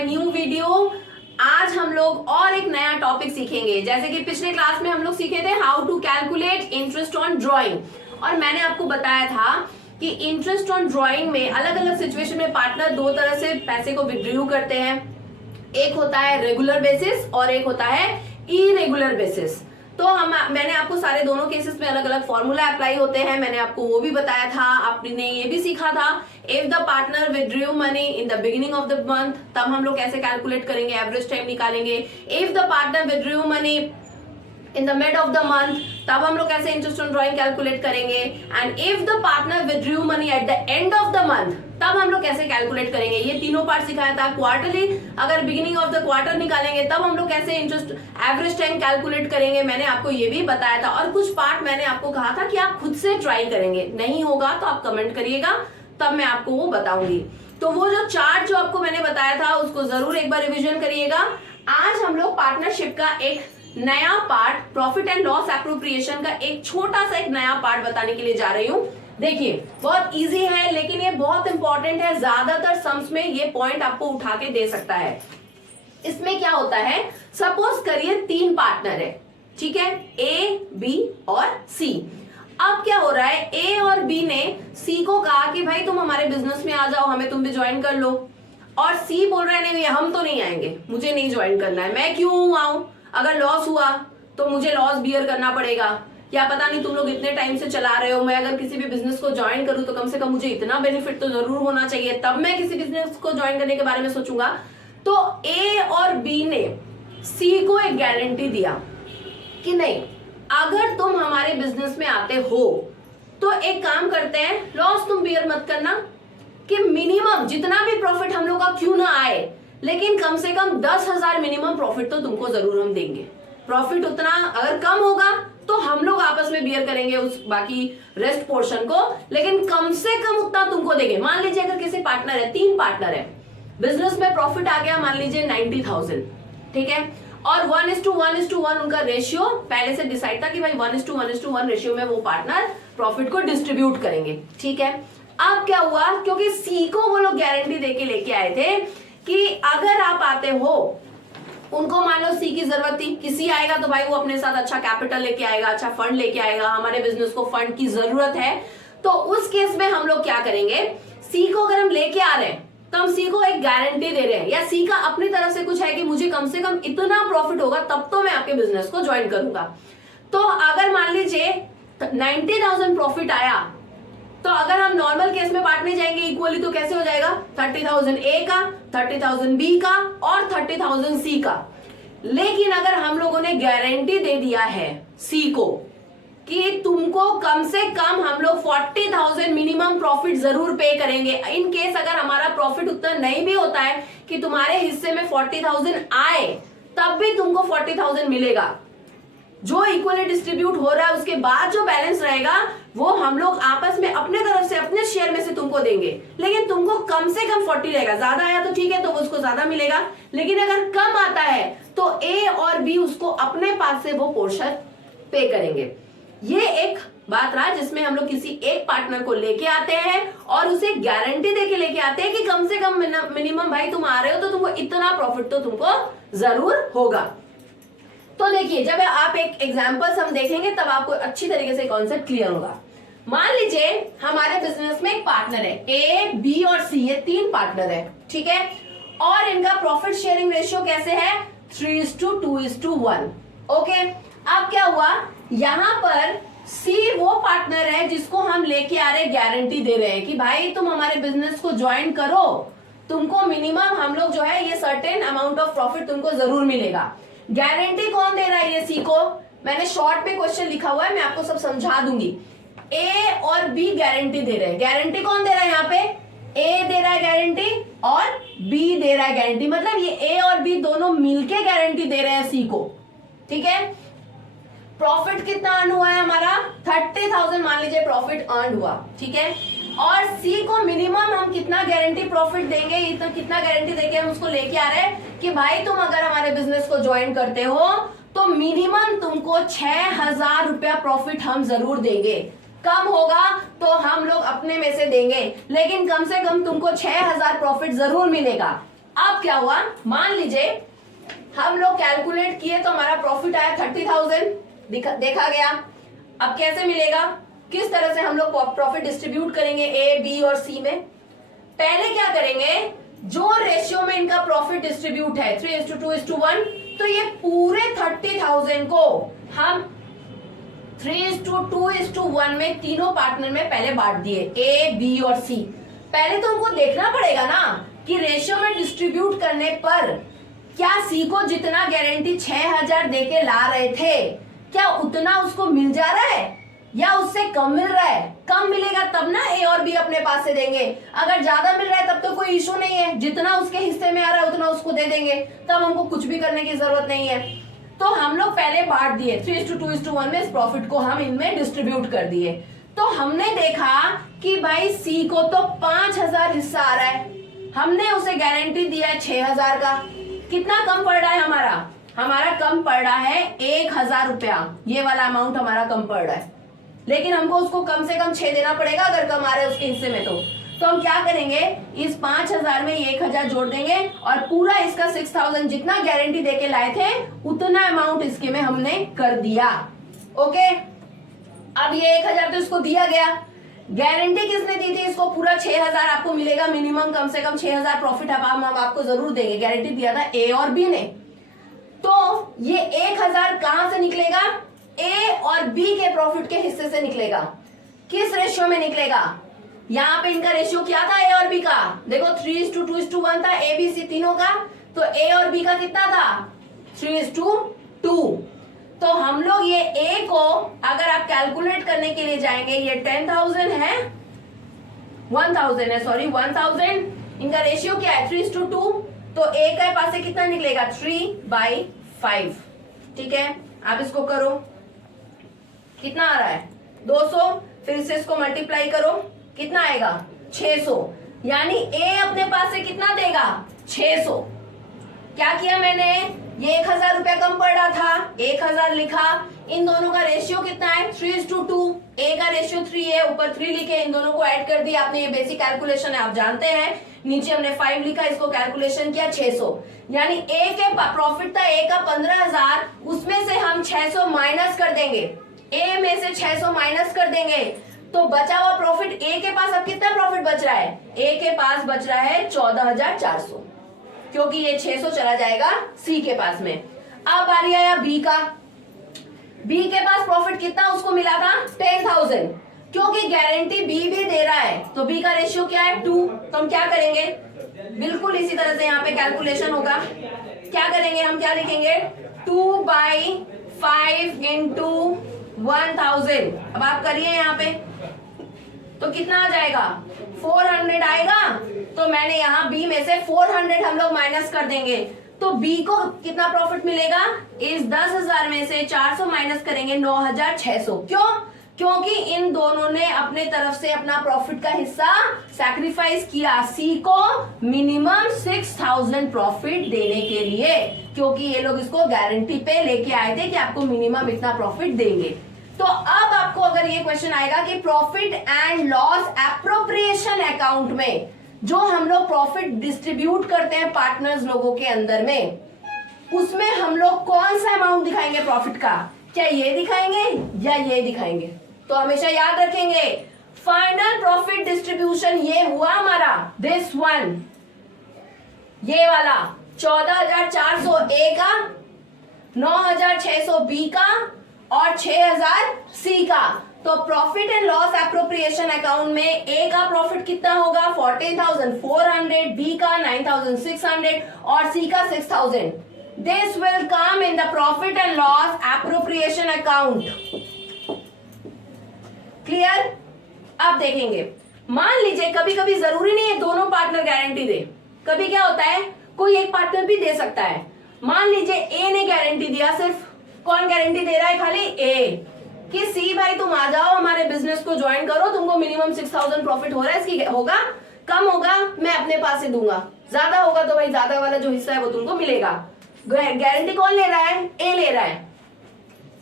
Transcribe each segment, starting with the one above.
My new video. आज हम लोग और एक नया टॉपिक सीखेंगे। जैसे कि पिछले क्लास में हम लोग सीखे थे how to calculate interest on drawing, और मैंने आपको बताया था कि इंटरेस्ट ऑन ड्राइंग में अलग अलग सिचुएशन में पार्टनर दो तरह से पैसे को विड्रॉ करते हैं। एक होता है रेगुलर बेसिस और एक होता है इरेगुलर बेसिस। तो मैंने आपको सारे दोनों केसेस में अलग अलग फॉर्मूला अप्लाई होते हैं, मैंने आपको वो भी बताया था। आपने ये भी सीखा था if the partner withdraw money in the beginning of the month, तब हम लोग कैसे कैलकुलेट करेंगे, एवरेज टाइम निकालेंगे। If the partner withdraw money in the mid of the month, तब हम लोग कैसे इंटरेस्ट ऑन ड्राइंग कैलकुलेट करेंगे। And if the partner withdraw money at the end of the month, तब हम लोग कैसे कैलकुलेट करेंगे। ये तीनों पार्ट सिखाया था। क्वार्टरली अगर बिगिनिंग ऑफ द क्वार्टर निकालेंगे तब हम लोग कैसे इंटरेस्ट एवरेज टाइम कैलकुलेट करेंगे, मैंने आपको ये भी बताया था। और कुछ पार्ट मैंने आपको कहा था कि आप खुद से ट्राई करेंगे, नहीं होगा तो आप कमेंट करिएगा, तब मैं आपको वो बताऊंगी। तो वो जो चार्ट जो आपको मैंने बताया था उसको जरूर एक बार रिविजन करिएगा। आज हम लोग पार्टनरशिप का एक नया part, profit and loss appropriation का एक छोटा सा एक नया पार्ट बताने के लिए जा रही हूँ। देखिए बहुत इजी है, लेकिन ये बहुत इंपॉर्टेंट है। ज्यादातर सम्स में ये पॉइंट आपको उठा के दे सकता है। इसमें क्या होता है, सपोज करिए तीन पार्टनर है, ठीक है, ए बी और सी। अब क्या हो रहा है, ए और बी ने सी को कहा कि भाई तुम हमारे बिजनेस में आ जाओ, हमें तुम भी ज्वाइन कर लो। और सी बोल रहा है नहीं हम तो नहीं आएंगे, मुझे नहीं ज्वाइन करना है, मैं क्यों आऊं, अगर लॉस हुआ तो मुझे लॉस बियर करना पड़ेगा, या पता नहीं तुम लोग इतने टाइम से चला रहे हो, मैं अगर किसी भी बिजनेस को ज्वाइन करूं तो कम से कम मुझे इतना बेनिफिट तो जरूर होना चाहिए, तब मैं किसी बिजनेस को ज्वाइन करने के बारे में सोचूंगा। तो ए और बी ने सी को एक गारंटी दिया कि नहीं, अगर तुम हमारे बिजनेस में आते हो तो एक काम करते हैं, लॉस तुम बियर मत करना, कि मिनिमम जितना भी प्रॉफिट हम लोग का क्यों ना आए, लेकिन कम से कम 10,000 मिनिमम प्रॉफिट तो तुमको जरूर हम देंगे। प्रॉफिट उतना अगर कम होगा तो हम लोग आपस में बियर करेंगे उस बाकी रेस्ट पोर्शन को, लेकिन कम से कम उतना तुमको देंगे। मान लीजिए अगर किसी पार्टनर है, तीन पार्टनर है, बिजनेस में प्रॉफिट आ गया मान लीजिए 90,000, ठीक है, और 1:1:1 उनका रेशियो पहले से डिसाइड था कि भाई 1:1:1 रेशियो में वो पार्टनर प्रॉफिट को डिस्ट्रीब्यूट करेंगे, ठीक है। अब क्या हुआ, क्योंकि सी को वो लोग गारंटी देके लेके आए थे कि अगर आप आते हो, उनको मान लो सी की जरूरत थी कि सी आएगा तो भाई वो अपने साथ अच्छा कैपिटल लेके आएगा, अच्छा फंड लेके आएगा, हमारे बिजनेस को फंड की जरूरत है। तो उस केस में हम लोग क्या करेंगे, सी को अगर हम लेके आ रहे हैं तो हम सी को एक गारंटी दे रहे हैं, या सी का अपनी तरफ से कुछ है कि मुझे कम से कम इतना प्रॉफिट होगा तब तो मैं आपके बिजनेस को ज्वाइन करूंगा। तो अगर मान लीजिए 90,000 प्रॉफिट आया, तो अगर हम नॉर्मल केस में बांटने जाएंगे इक्वली तो कैसे हो जाएगा, 30,000 ए का, 30,000 बी का और 30,000 सी का। लेकिन अगर हम लोगों ने गारंटी दे दिया है सी को कि तुमको कम से कम हम लोग 40,000 मिनिमम प्रॉफिट जरूर पे करेंगे, इन केस अगर हमारा प्रॉफिट उतना नहीं भी होता है कि तुम्हारे हिस्से में 40,000 आए, तब भी तुमको 40,000 मिलेगा। जो इक्वली डिस्ट्रीब्यूट हो रहा है उसके बाद जो बैलेंस रहेगा वो हम लोग आपस में अपने तरफ से अपने शेयर में से तुमको देंगे, लेकिन तुमको कम से कम 40 रहेगा। ज्यादा आया तो ठीक है, तो उसको ज्यादा मिलेगा, लेकिन अगर कम आता है तो ए और बी उसको अपने पास से वो पोर्शन पे करेंगे। ये एक बात रहा जिसमें हम लोग किसी एक पार्टनर को लेके आते हैं और उसे गारंटी देके लेके आते हैं कि कम से कम मिनिमम भाई तुम आ रहे हो तो तुमको इतना प्रॉफिट तो तुमको जरूर होगा। तो देखिए जब आप एक एग्जांपल्स हम देखेंगे तब आपको अच्छी तरीके से कॉन्सेप्ट क्लियर होगा। मान लीजिए हमारे बिजनेस में एक पार्टनर है, ए बी और सी, ये तीन पार्टनर है, ठीक है, और इनका प्रॉफिट शेयरिंग रेशियो कैसे है, 3:2:1। ओके, अब क्या हुआ, यहां पर सी वो पार्टनर है जिसको हम लेके आ रहे, गारंटी दे रहे हैं कि भाई तुम हमारे बिजनेस को ज्वाइन करो, तुमको मिनिमम हम लोग जो है ये सर्टेन अमाउंट ऑफ प्रॉफिट तुमको जरूर मिलेगा। गारंटी कौन दे रहा है, ये सी को। मैंने शॉर्ट में क्वेश्चन लिखा हुआ है, मैं आपको सब समझा दूंगी। ए और बी गारंटी दे रहे हैं। गारंटी कौन दे रहा है, यहाँ पे ए दे रहा है गारंटी और बी दे रहा है गारंटी, मतलब ये ए और बी दोनों मिलके गारंटी दे रहे हैं सी को, ठीक है। प्रॉफिट कितना अर्न हुआ है हमारा, 30,000 मान लीजिए प्रॉफिट अर्न हुआ, ठीक है। और सी को मिनिमम हम कितना गारंटी प्रॉफिट देंगे, इतना कितना गारंटी देके हम उसको लेके आ रहे हैं कि भाई तुम अगर हमारे बिजनेस को ज्वाइन करते हो तो मिनिमम तुमको 6,000 रुपया प्रॉफिट हम जरूर देंगे। कम होगा तो हम लोग अपने में से देंगे, लेकिन कम से कम तुमको 6,000 प्रॉफिट जरूर मिलेगा। अब क्या हुआ, मान लीजिए हम लोग कैलकुलेट किए तो हमारा प्रॉफिट आया 30,000, देखा गया। अब कैसे मिलेगा, किस तरह से हम लोग प्रॉफिट डिस्ट्रीब्यूट करेंगे ए, बी और सी में। पहले क्या करेंगे, जो रेशियो में इनका प्रॉफिट डिस्ट्रीब्यूट है 3:2:1, तो ये पूरे 30,000 को हम 3:2:1 में तीनों पार्टनर में पहले बांट दिए, ए, बी और सी। पहले तो हमको देखना पड़ेगा ना कि रेशियो में डिस्ट्रीब्यूट करने पर क्या सी को जितना गारंटी 6,000 देके ला रहे थे, क्या उतना उसको मिल जा रहा है या उससे कम मिल रहा है। कम मिलेगा तब ना ए और बी अपने पास से देंगे, अगर ज्यादा मिल रहा है तब तो कोई इशू नहीं है, जितना उसके हिस्से में आ रहा है उतना उसको दे देंगे, तब हमको कुछ भी करने की जरूरत नहीं है। तो हम लोग पहले बांट दिए 3:2:1 में, इस प्रॉफिट को हम इनमें डिस्ट्रीब्यूट कर दिए। तो हमने देखा कि भाई सी को तो 5,000 हिस्सा आ रहा है, हमने उसे गारंटी दिया है 6,000 का। कितना कम पड़ रहा है हमारा कम पड़ रहा है 1,000 रुपया, ये वाला अमाउंट हमारा कम पड़ रहा है, लेकिन हमको उसको कम से कम 6 देना पड़ेगा अगर कम आ रहा है उसके हिस्से में। तो हम क्या करेंगे, इस 5,000 में 1,000 जोड़ देंगे और पूरा इसका 6,000 जितना गारंटी देके लाए थे उतना अमाउंट इसके में हमने कर दिया। ओके, अब ये 1,000 तो इसको दिया गया, गारंटी किसने दी थी, इसको पूरा 6,000 आपको मिलेगा मिनिमम, कम से कम 6,000 प्रॉफिट हम आपको जरूर देंगे, गारंटी दिया था ए और बी ने। तो ये 1,000 कहां से निकलेगा, ए और बी के प्रॉफिट के हिस्से से निकलेगा। किस रेशियो में निकलेगा, यहाँ पे इनका रेशियो क्या था ए और बी का, देखो 3:2:1 था ए बी सी तीनों का, तो ए और बी का कितना था 3:2। तो हम लोग ये ए को अगर आप कैलकुलेट करने के लिए जाएंगे, ये 10,000 है, 1,000 है, सॉरी 1,000, इनका रेशियो क्या है 3:2, तो ए के पास से कितना निकलेगा 3/5। ठीक है, आप इसको करो, कितना आ रहा है 200, फिर से इसको मल्टीप्लाई करो, कितना आएगा 600, यानी ए अपने पास से कितना देगा 600। क्या किया मैंने, ये 1,000 रुपया कम पड़ रहा था, 1,000 लिखा, इन दोनों का रेशियो कितना है 3:2, ए का रेशियो 3 है, ऊपर 3 लिखे, इन दोनों को ऐड कर दिया आपने, ये बेसिक कैलकुलेशन है आप जानते हैं, नीचे हमने 5 लिखा, इसको कैलकुलेशन किया 600, यानी ए के प्रॉफिट था ए का 15,000, उसमें से हम 600 माइनस कर देंगे, ए में से 600 माइनस कर देंगे, तो बचा हुआ प्रॉफिट ए के पास अब कितना प्रॉफिट बच रहा है, ए के पास बच रहा है 14,400, क्योंकि ये 600 चला जाएगा सी के पास में। अब बारी आया बी का, बी के पास प्रॉफिट कितना उसको मिला था 10,000, क्योंकि गारंटी बी भी दे रहा है, तो बी का रेशियो क्या है 2, तो हम क्या करेंगे, बिल्कुल इसी तरह से यहाँ पे कैलकुलेशन होगा, क्या करेंगे हम, क्या लिखेंगे 2/5 इंटू 1,000। अब आप करिए यहाँ पे, तो कितना आ जाएगा 400 आएगा, तो मैंने यहाँ बी में से 400 हम लोग माइनस कर देंगे, तो बी को कितना प्रॉफिट मिलेगा, इस 10,000 में से 400 माइनस करेंगे 9,600। क्यों, क्योंकि इन दोनों ने अपने तरफ से अपना प्रॉफिट का हिस्सा सैक्रिफाइस किया सी को मिनिमम 6,000 प्रॉफिट देने के लिए, क्योंकि ये लोग इसको गारंटी पे लेके आए थे कि आपको मिनिमम इतना प्रॉफिट देंगे। तो अब आपको अगर ये क्वेश्चन आएगा कि profit and loss appropriation account में जो हम लोग प्रॉफिट डिस्ट्रीब्यूट करते हैं पार्टनर्स लोगों के अंदर में, उसमें हम लोग कौन सा अमाउंट दिखाएंगे प्रॉफिट का, क्या ये दिखाएंगे या ये दिखाएंगे। तो हमेशा याद रखेंगे फाइनल प्रॉफिट डिस्ट्रीब्यूशन ये हुआ हमारा, दिस वन, ये वाला 14,400 ए का, 9,600 बी का और 6,000 सी का। तो profit and loss appropriation account में ए का प्रॉफिट कितना होगा 14,400, बी का 9,600 और सी का 6,000। This will come in the profit and loss appropriation account. Clear. अब देखेंगे, मान लीजिए कभी कभी जरूरी नहीं है दोनों पार्टनर गारंटी दे, कभी क्या होता है कोई एक पार्टनर भी दे सकता है। मान लीजिए ए ने गारंटी दिया, सिर्फ कौन गारंटी दे रहा है, खाली ए, कि सी भाई तुम आ जाओ हमारे बिजनेस को ज्वाइन करो, तुमको मिनिमम 6,000 प्रॉफिट हो रहा है, इसकी होगा, कम होगा मैं अपने पास से दूंगा, ज्यादा होगा तो भाई ज्यादा वाला जो हिस्सा है वो तुमको मिलेगा। गारंटी कौन ले रहा है, ए ले रहा है।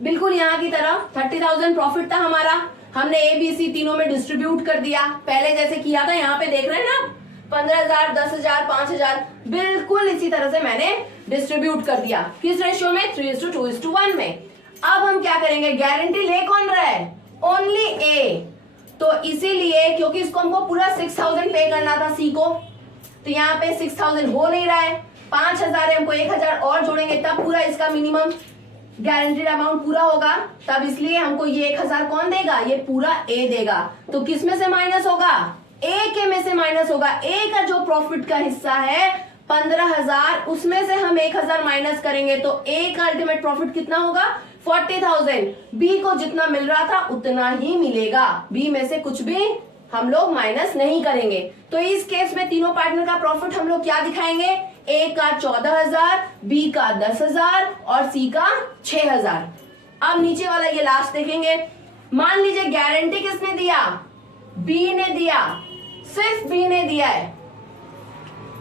बिल्कुल यहाँ की तरह 30,000 प्रॉफिट था हमारा, हमने ए बी सी तीनों में डिस्ट्रीब्यूट कर दिया, पहले जैसे किया था, यहाँ पे देख रहे हैं ना 15,000, 10,000, 5,000, बिल्कुल इसी तरह से मैंने डिस्ट्रीब्यूट कर दिया। किस रेशियो में? 3:2:1 में। अब हम क्या करेंगे? गारंटी ले कौन रहा है? ओनली ए। तो इसीलिए क्योंकि इसको हमको पूरा 6,000 पे करना था सी को, तो यहाँ पे 6,000 हो नहीं रहा है, 5,000 है, हमको 1,000 और जोड़ेंगे तब पूरा इसका मिनिमम गारंटीड अमाउंट पूरा होगा। तब इसलिए हमको ये 1,000 कौन देगा? ये पूरा ए देगा। तो किस में से माइनस होगा? ए के में से माइनस होगा। ए का जो प्रॉफिट का हिस्सा है 15,000, उसमें से हम 1,000 माइनस करेंगे तो ए का अल्टीमेट प्रॉफिट कितना होगा? 40,000। बी को जितना मिल रहा था उतना ही मिलेगा, बी में से कुछ भी हम लोग माइनस नहीं करेंगे। तो इस केस में तीनों पार्टनर का प्रॉफिट हम लोग क्या दिखाएंगे? ए का 14,000, बी का 10,000 और सी का 6,000। अब नीचे वाला ये लास्ट देखेंगे। मान लीजिए गारंटी किसने दिया? बी ने दिया, सिर्फ बी ने दिया है।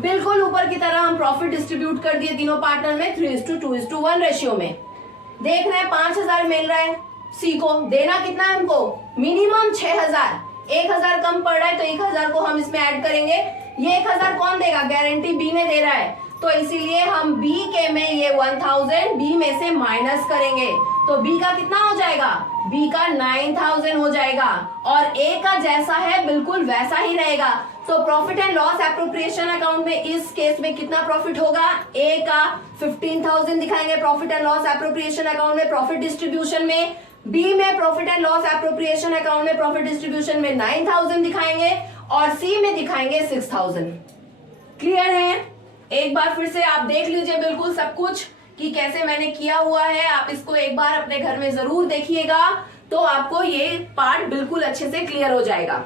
बिल्कुल ऊपर की तरह हम प्रॉफिट डिस्ट्रीब्यूट कर दिए तीनों पार्टनर में 3:2:1 रेशियो में। देख रहे हैं 5,000 मिल रहा है सी को, देना कितना है हमको? मिनिमम 6,000। 1,000 कम पड़ रहा है तो 1,000 को हम इसमें ऐड करेंगे। ये 1,000 कौन देगा? गारंटी बी ने दे रहा है, तो इसीलिए हम बी के में ये 1,000 बी में से माइनस करेंगे। तो बी का कितना हो जाएगा? बी का 9,000 हो जाएगा और ए का जैसा है बिल्कुल वैसा ही रहेगा। तो profit and loss appropriation account में इस केस में कितना प्रॉफिट होगा? ए का 15,000 दिखाएंगे profit and loss appropriation account में प्रॉफिट डिस्ट्रीब्यूशन में। बी में profit and loss appropriation account में प्रॉफिट डिस्ट्रीब्यूशन में 9,000 दिखाएंगे और सी में दिखाएंगे 6,000। क्लियर है? एक बार फिर से आप देख लीजिए बिल्कुल सब कुछ कि कैसे मैंने किया हुआ है। आप इसको एक बार अपने घर में जरूर देखिएगा तो आपको ये पार्ट बिल्कुल अच्छे से क्लियर हो जाएगा।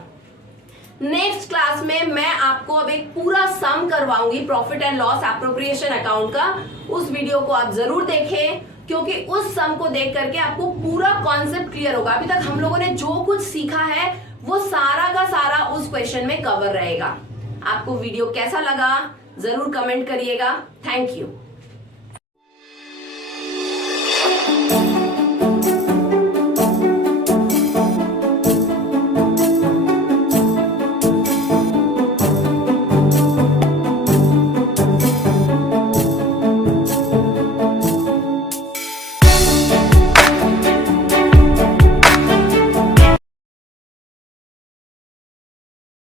नेक्स्ट क्लास में मैं आपको अब एक पूरा सम करवाऊंगी profit and loss appropriation account का। उस वीडियो को आप जरूर देखें क्योंकि उस सम को देख करके आपको पूरा कॉन्सेप्ट क्लियर होगा। अभी तक हम लोगों ने जो कुछ सीखा है वो सारा का सारा उस क्वेश्चन में कवर रहेगा। आपको वीडियो कैसा लगा जरूर कमेंट करिएगा। Thank you.